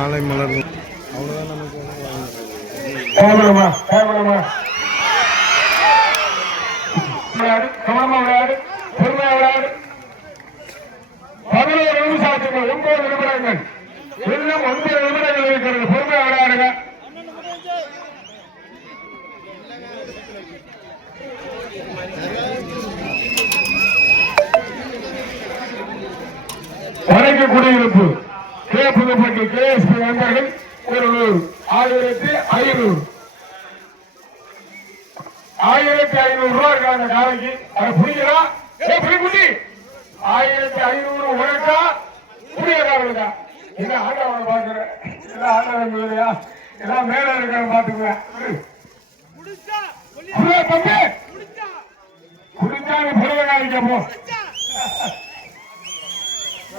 மாலை மலர் அவ்வளோதான் நமக்கு கவனமா விளையாடு, பொறுமையா விளையாடு. 11 நிமிஷத்துக்கு 9 நிமிடங்கள், இன்னும் 9 நிமிடங்கள் இருக்கிறது. பொறுமையா விளையாடுங்க. வடக்கு குடியிருப்பு புதுப்பட்டி KSP நண்பர்கள் ஒரு 1500 ரூபாய்க்கான காலைக்கு அதை புரியுதா? புரியுக்குட்டி 1500 உனக்கா புரியக்காரனுக்கா? என்ன ஆண்டவனை பாக்குற? எல்லாம் ஆண்டவன் இல்லையா? எல்லாம் மேல இருக்கான்னு பாத்துக்குவேன். தம்பி குடிச்சா நீ புரியக்காரிக்க போ.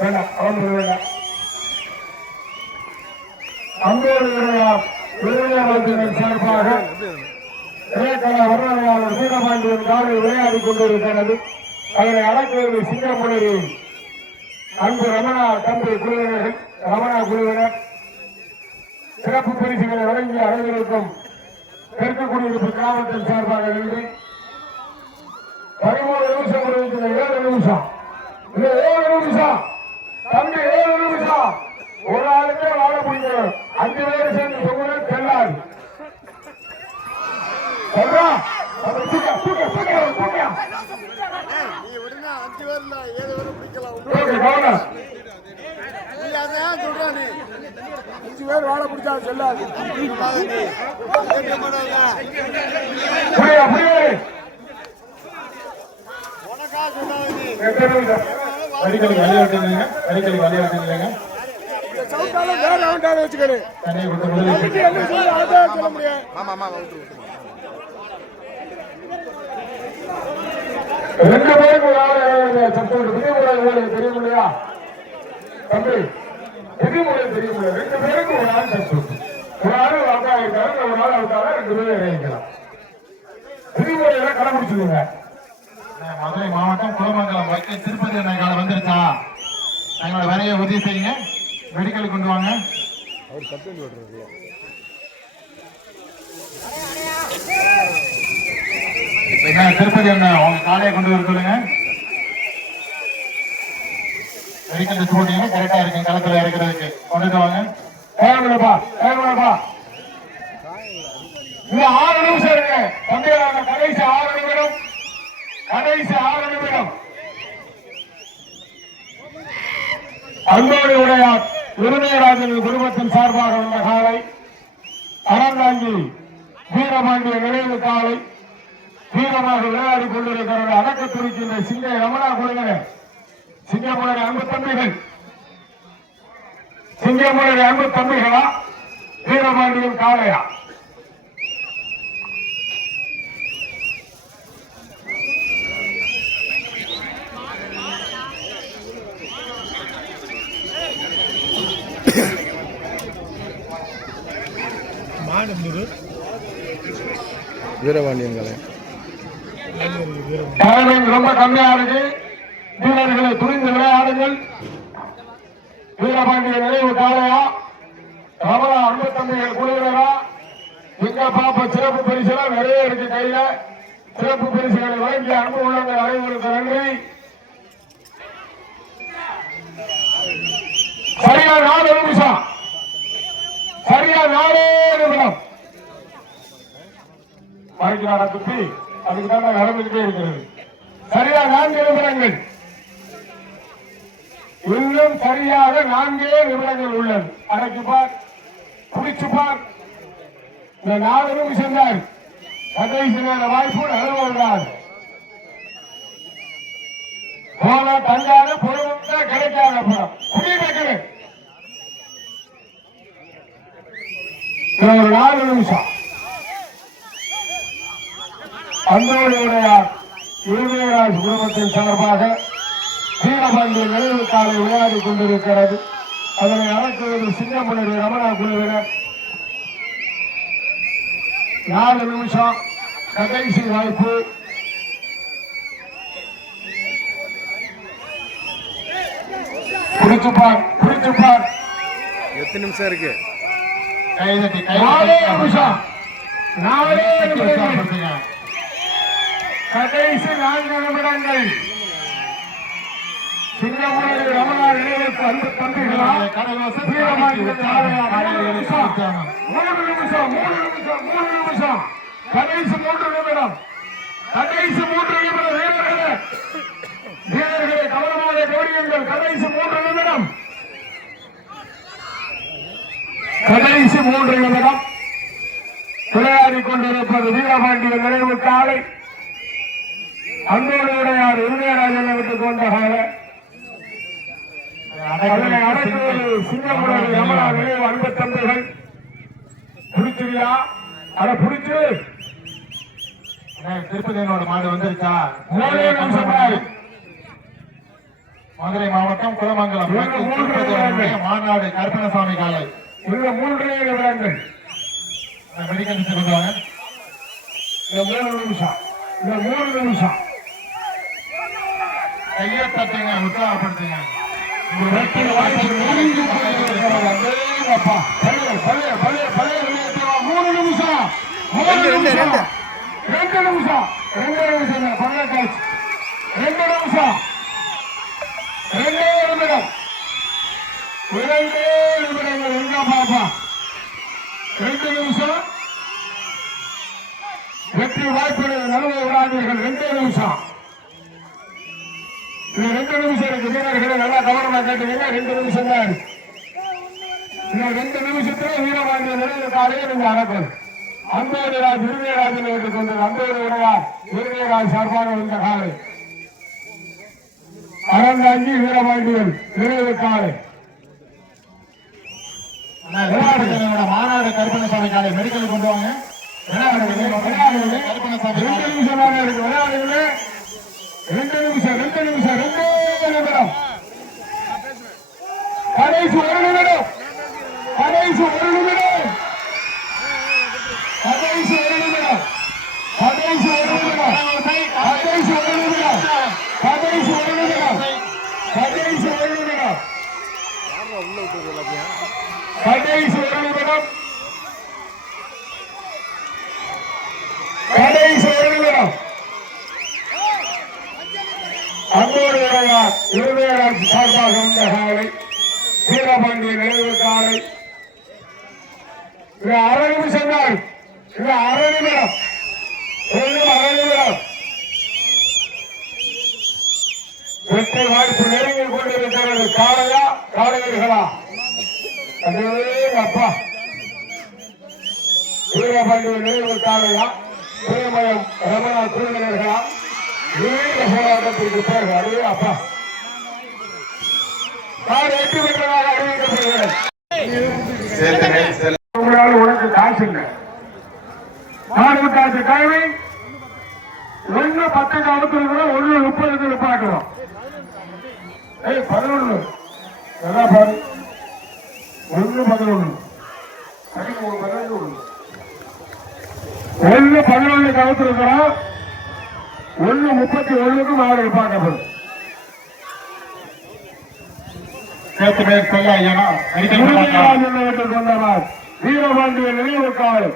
வேண்டாம், அவன் வேண்டாம். அன்போடு சார்பாக வர்ணனையாளர் வீரபாண்டியன் காலை விளையாடி கொண்டிருக்கிறது. அதனை அடக்குவது சிங்கமுனரி அன்பு ரமணா தம்பி குழுவினர்கள், ரமணா குழுவினர் சிறப்பு பரிசுகளை வழங்கி அனைவருக்கும் தெற்கு குடியிருப்பு கிராமத்தின் சார்பாக நன்றி. 13 நிமிஷம் முடிவுக்கு 7 நிமிஷம், 7 நிமிஷம் தம்பி, 7 நிமிஷம். ஒரு ஆளுக்கே வாழ முடியும். 5 பேர் சேர்ந்து சொன்ன செல்லாது. வாழ பிடிச்சா செல்லாது. அடிக்கடி விளையாட்டுங்க, அடிக்கடி விளையாட்டுங்க. ரெண்டு பேருக்கு தெரியும் இல்லையா தம்பி? விதிமுறை தெரியும். 2 பேருக்கு ஒரு ஆள் சப்ஸ்டியூட். ஒரு ஆள் அவுட்டா இருக்காரு, ஒரு ஆள் அவுட்டாக 2 பேரும் இறங்கிக்கலாம். விதிமுறையெல்லாம் கடைபிடிச்சுங்க. மதுரை மாவட்டம் குலமங்கலம் வைக்க திருப்பதி அண்ணன் வந்துருச்சா? எங்களோட வேலையை உறுதி செய்யுங்க. மெடிக்கல் கொண்டு வாங்க. திருப்பதி அண்ணன் அவங்க காலையை கொண்டு வர சொல்லுங்க. மெடிக்கல் போட்டீங்கன்னா கரெக்டா இருக்கு. களத்துல இறக்குறதுக்கு கொண்டுட்டு வாங்க. இன்னும் 6 நிமிஷம் இருக்கு. கடைசி 6 நிமிடம், கடைசி 6 நிமிடம். அன்போடு உடையார் இருதயராஜன் குடும்பத்தின் சார்பாக வந்த காலை அறந்தாங்கி வீரபாண்டிய நினைவு காலை வீரமாக விளையாடி கொண்டிருக்கிறது. அடக்க துடிக்கின்ற சிங்கை ரமணா குழுவினர், சிங்கமுனரி அன்பு தம்பிகள், சிங்கமுனரி அன்பு தம்பிகளா வீரபாண்டியன் காளையா? வீரபாண்டியன் ரொம்ப கம்மியா இருக்கு. வீரர்களை துணிந்து விளையாடுங்கள். வீரபாண்டிய நினைவு காளையா ரமணா அன்பு தம்பிகள் குழுவினரா? எங்க பாப்ப சிறப்பு பரிசுலாம் நிறைய இருக்கு கையில. சிறப்பு பரிசுகளை வழங்கி அன்பு உள்ளவர்கள் அனைவருக்கு நன்றி. சரியா 4 நிமிஷம், சரியா 4 நிமிடம். மறைக்கிறாரா துப்பி? அதுக்கு தான் நடந்துகிட்டே இருக்கிறது. சரியா 4 நிமிடங்கள், இன்னும் சரியாக 4 நிமிடங்கள் உள்ளது. அடக்கி பார், குடிச்சு பார். இந்த 4 நிமிஷம் தான் கடைசி நேர வாய்ப்பு. அனுபவம் போனா தங்காத பொருள் கிடைக்காத படம் குடியிருக்கிறது. ஒரு 4 நிமிஷம். அன்போடையார் இருதயராஜ் குடும்பத்தின் சார்பாக வீரபாண்டிய நினைவு காலை விளையாடி கொண்டிருக்கிறது. அதனை அடக்குவது சிங்கமுனரி ரமணா குழுவினர். 4 நிமிஷம் கடைசி வாய்ப்பு. பிடிச்சுப்பார், பிடிச்சுப்பார். எத்தனை நிமிஷம் இருக்கு? கைதட்டி நாலே நிமிஷம். நாலே நிமிடங்கள். உற்சாகப்படுத்துங்க. கடைசி 4 நிமிடங்கள். சிங்கமுனரி ரமணா நினைவுக்கு அன்பு தம்பிகளா, வீரபாண்டிய காளையா, 3 நிமிஷம். 3 நிமிஷம். கடைசி 3 நிமிடம். கடைசி 3 நிமிடம். வீரர்களே கவனமாக கவனியுங்கள். கடைசி 3 நிமிடம். கடைசி 3 நிமிடம். விளையாடி கொண்டிருப்பது வீரபாண்டிய நினைவு காலை. அன்போடு உடையார் இருதயராஜனை விட்டுக் கொண்ட காலை. அதனை அடக்குவது சிங்கமுனரி ரமணா நினைவு அன்பு தம்பிகள். பிடிச்சிருயா? அதை பிடிச்சு திருப்பதியோட மாடு வந்துருச்சா? 3 நிமிஷம். மதுரை மாவட்டம் குலமங்கலம் மாநாடு கருப்பணசாமி காலை. இந்த 3 நிமிடங்கள். மெடிக்கல் கொண்டு வாங்க. இந்த 3 நிமிஷம். இந்த 3 நிமிஷம். கையை தட்டுங்க, உற்சாகப்படுத்துங்க. வெற்றி வாய்ப்பு நெருங்கி கொண்டிருக்கிறது. அப்பா, பழைய 3 நிமிஷம். 3 நிமிஷம். 2 நிமிஷம். 2 நிமிஷம். பழைய காட்சி 2 நிமிஷம். 2 நிமிடம். 2 நிமிடங்கள். எங்க பாப்பா? 2 நிமிஷம். வெற்றி வாய்ப்பு நழுவ விடாதீர்கள். 2 நிமிஷம். இந்த 2 நிமிஷம் இருக்கு. வீரர்களை நல்லா கவனமா கேட்டீங்கன்னா 2 நிமிஷம் தான் இருக்கு. இந்த 2 நிமிஷத்துல வீரபாண்டிய நினைவு காலையை நீங்க அடக்கணும். அன்போடுராஜ் இருதயராஜனை வைத்துக் கொண்டது. அன்போடு உடையார் இருதயராஜ் சார்பாக இந்த காலை. அறந்தாங்கி வீரபாண்டியன் நினைவு காலை. மாநாடு கருப்பணசாமி காலை மெடிக்கல் கொண்டு வாங்க. கருப்பணசாமி 2 நிமிஷம் தான் இருக்கு. விளையாடுங்களே. 2 நிமிஷம். 2 நிமிஷம். 2 நிமிடம். கடைசி 1 நிமிடம். கடைசி 1 நிமிடம். கடைசி 1 நிமிடம். கடைசி 1 நிமிடம். கடைசி 1 நிமிடம். கடைசி 1 நிமிடம். கடைசி 1 நிமிடம். உள்ள விட்டுறது எல்லாத்தையும். கடைசி 1 நிமிடம். கடைசி 1 நிமிடம். அன்போடு உடையார் இருதயராஜ் சார்பாக வந்த காலை. வீரபாண்டிய நினைவு காலை. இது 1/2 நிமிஷம் தான். இது 1/2 நிமிடம். இன்னும் 1/2 நிமிடம். வெற்றி வாய்ப்பு நெருங்கி கொண்டிருக்கிறது. காளையா, காளையர்களா? அதே அப்பா. வீரபாண்டிய நினைவு காளையா, திருமயம் ரமணா குழுவினர்களா? நீண்ட போராட்டத்திற்கு பிறகு அதே அப்பா நான் வெற்றி பெற்றதாக அறிவிக்கப்படுகிறேன். உங்களால் உனக்கு காசு இல்லை. நான் காசு டைமை 1:10 காலத்தில் கூட 1:30 நிப்பாட்டுவோம். 11 எல்லாம் பாரு. 1:11 1:11 காலத்தில் இருக்கிறோம். 1:31 மாடு பார்க்கப்படும். வீரபாண்டிய நினைவு காலை.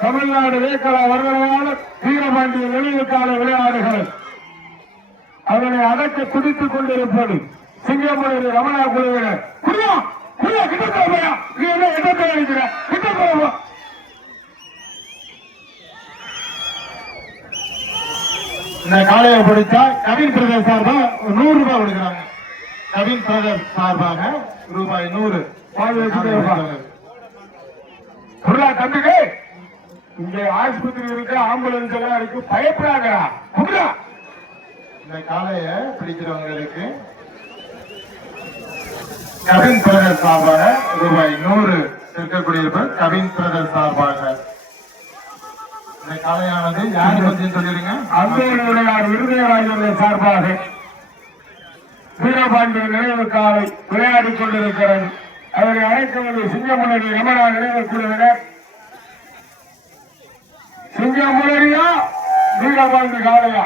தமிழ்நாடு வேக்கலா வருடனால வீரபாண்டிய நினைவு காலை விளையாடுகள். அதனை அடக்க துடித்துக் கொண்டிருப்பது சிங்கமுனரி ரமணா குழுவினர். இந்த காலையை பிடிச்சா கவின் பிரதர் சார்பாக 100 ரூபாய் கொடுக்கிறாங்க. கவின் பிரதர் சார்பாக ரூபாய் 100. தம்பிக்கு இங்க ஆஸ்பத்திரி இருக்கு, ஆம்புலன்ஸ் எல்லாம் இருக்கு, பயப்படாதா. இந்த காலையை பிடிக்கிறவங்களுக்கு கவின் பிரதர் சார்பாக ரூபாய் 100 இருக்கக்கூடியிருப்பது. கவின் பிரதர் சார்பாக இந்த காலையானது யாரு பற்றி சொல்லிருங்க. அன்போடுடையார் இருதயராஜன் சார்பாக வீரபாண்டிய நினைவு காலை விளையாடிக் கொண்டிருக்கிறது. அதனை அழைக்கவது சிங்கமுனரி ரமணா நினைவு குழுவினர். சிங்கமுனரியா வீரபாண்டி காலையா?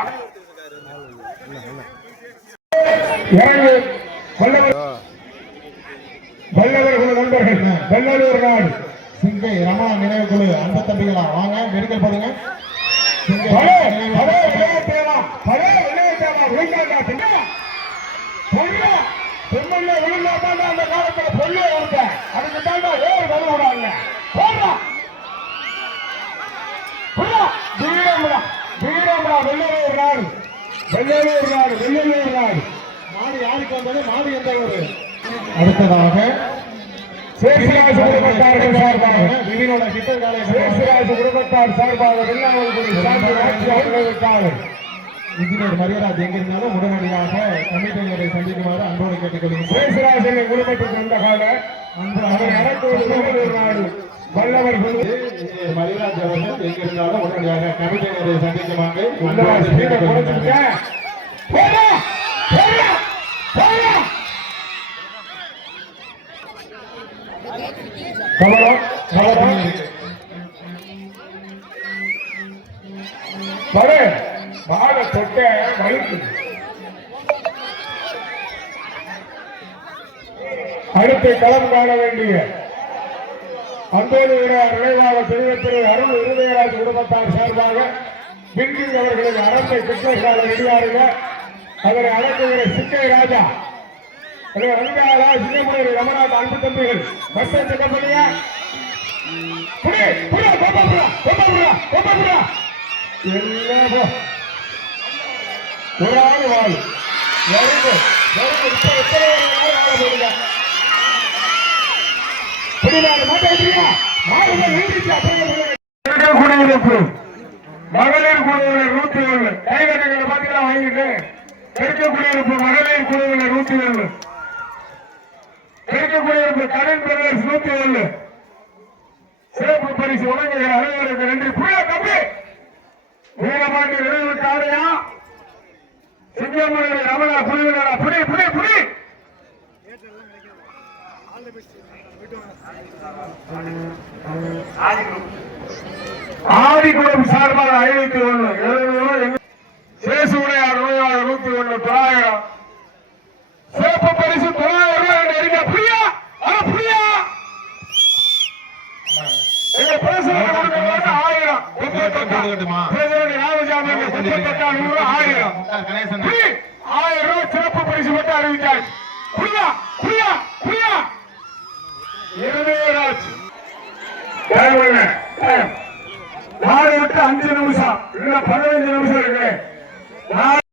வல்லவர்கள் நண்பர்கள் வெள்ளலூர் நாடு சிங்கை ரமா நினைவு குழு அந்த தம்பிகளா வாங்க மெடிக்கல் போடுங்க சிங்கை பலே நினைவு பலே குழு. விளையாட்டேலாம் பலே விளையாட்டேலாம் விளையாட்டா சிங்க பொண்ணு பொண்ணுல விழுந்தா தான் அந்த காலத்துல பொண்ணு உங்க அதுக்கு தாண்டா ஏறு வலுவுறாங்க போடா போடா வீரம்டா வீரம்டா வெள்ளலூர் நாடு வெள்ளலூர் நாடு வெள்ளலூர் நாடு மாடு யாருக்கு வந்தது மாடு எந்த ஒரு அடுத்ததாக சேசிராஜ் குடும்பத்தார்கள் சார்பாக விவினோட கிட்ட காலை சேசிராஜ் குடும்பத்தார் சார்பாக வெள்ளாவல்குடி சார்பு ஆட்சியாளர்களுக்காக இன்ஜினியர் மரியராஜ் எங்க இருந்தாலும் உடனடியாக கமிட்டியினரை சந்திக்குமாறு அன்போடு கேட்டுக்கொள்கிறேன் சேசிராஜன் குடும்பத்துக்கு வந்த கால அவர் அறக்கோடு வெள்ளலூர் நாடு வல்லவர்கள் இன்ஜினியர் மரியராஜ் அவர்கள் எங்க இருந்தாலும் உடனடியாக கமிட்டியினரை சந்திக்குமாறு அந்த அன்போடு ஸ்பீடை கேட்டுக்கொள்கிறேன். குறைச்சுக்க போடா போடா போடா கவனம் கவனம் படு மாட தொட்ட வலிக்கு அடுத்து களம் காண வேண்டிய அந்தோடு நினைவாக தெரிவித்திரு அருள் இருதயராஜ் குடும்பத்தார் சார்பாக பின்கிங் அவர்களுக்கு அரசை கிருஷ்ணசால ரெடியாருங்க அதனை அடக்குகிற சிங்கை ராஜா ரங்காலா சிங்கமுறை ரமநாத் அன்பு தம்பிகள் பஸ் கம்பெனியா புடி புடி கோபாபுரா கோபாபுரா கோபாபுரா எல்லாம் ஒரு ஆள் வாழ் வருது வருது இப்ப எத்தனை நாள் ஆள போடுங்க புடிவாரு மாட்டே புரியுமா மாடுங்க நீடிச்சு அப்படியே குடியிருப்பு மகளிர் குழுவினர் 101 கைகட்டங்களை பாத்தீங்கன்னா வாங்கிட்டு தெற்கு குடியிருப்பு மகளிர் குழுவினர் 101 தெற்கு குடியிருப்பு கடன் பிரதேஷ் 101 சிறப்பு பரிசு வழங்குகிற அனைவருக்கு நன்றி புரிய தம்பி வீரபாண்டி நினைவு காளையா சிங்கமலை ரமணா குழுவினரா புடி புடி புடி ஆதிக்குளம் சார்பாக 51 சேசுடையார் நோயாளர் 101 900 சிறப்பு பரிசு 900 ரூபாய் இருக்க புரியா புரியா எங்க பிரசிடண்ட் கொடுக்கறது 1000 பிரசிடண்ட் ராமசாமி 1000 கணேசன் 1000 ரூபாய் சிறப்பு பரிசு மட்டும் அறிவித்தார் புரியா புரியா புரியா இருதயராஜ் நாளை விட்டு 5 நிமிஷம் இல்ல 15 நிமிஷம் இருக்கு